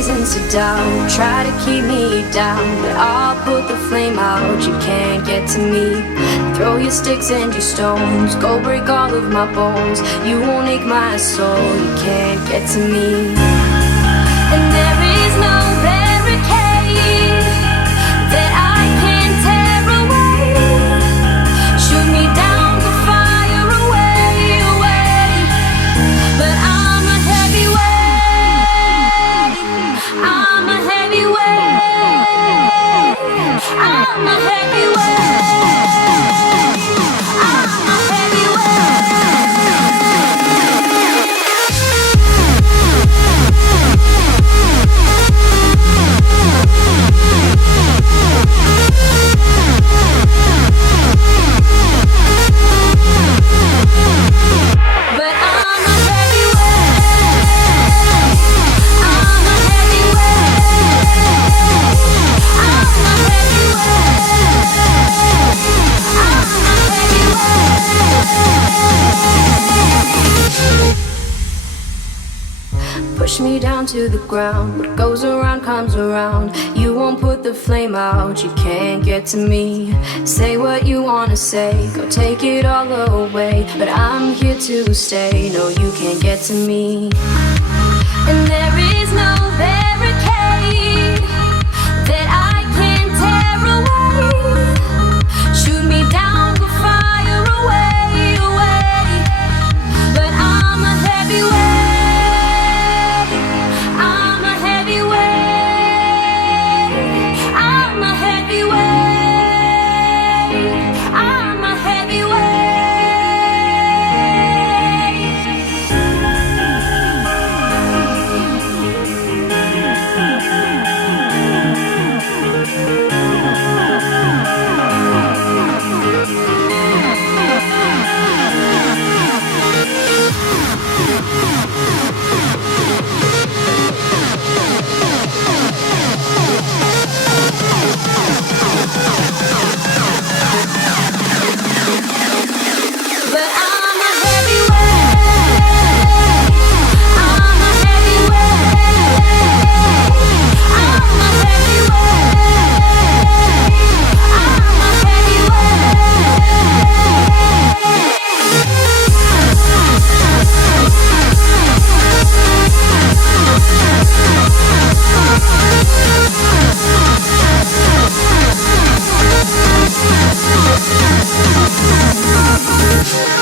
reasons to doubt, try to keep me down, but I'll put the flame out. You can't get to me. Throw your sticks and your stones, go break all of my bones. You won't ache my soul, you can't get to me. And there is no barricade that I can tear away. Shoot me down, go fire away, away. But I'm a heavyweight, I'm a heavyweight, I'm a heavyweight, I'm a heavyweight. But I'm a heavyweight, I'm a heavyweight, I'm a heavyweight, I'm a heavyweight. Push me down to the ground, what goes around comes around. You won't put the flame out, you can't get to me. Say what you wanna say, go take it all away, but I'm here to stay, no you can't get to me. And there is no barricade that I can tear away. Shoot me down, go fire away, away. But I'm a heavyweight, I'm a heavyweight, I'm a heavyweight, I'm a heavyweight. But I'm a heavyweight, I'm a heavyweight, I'm a heavyweight, I'm a heavyweight.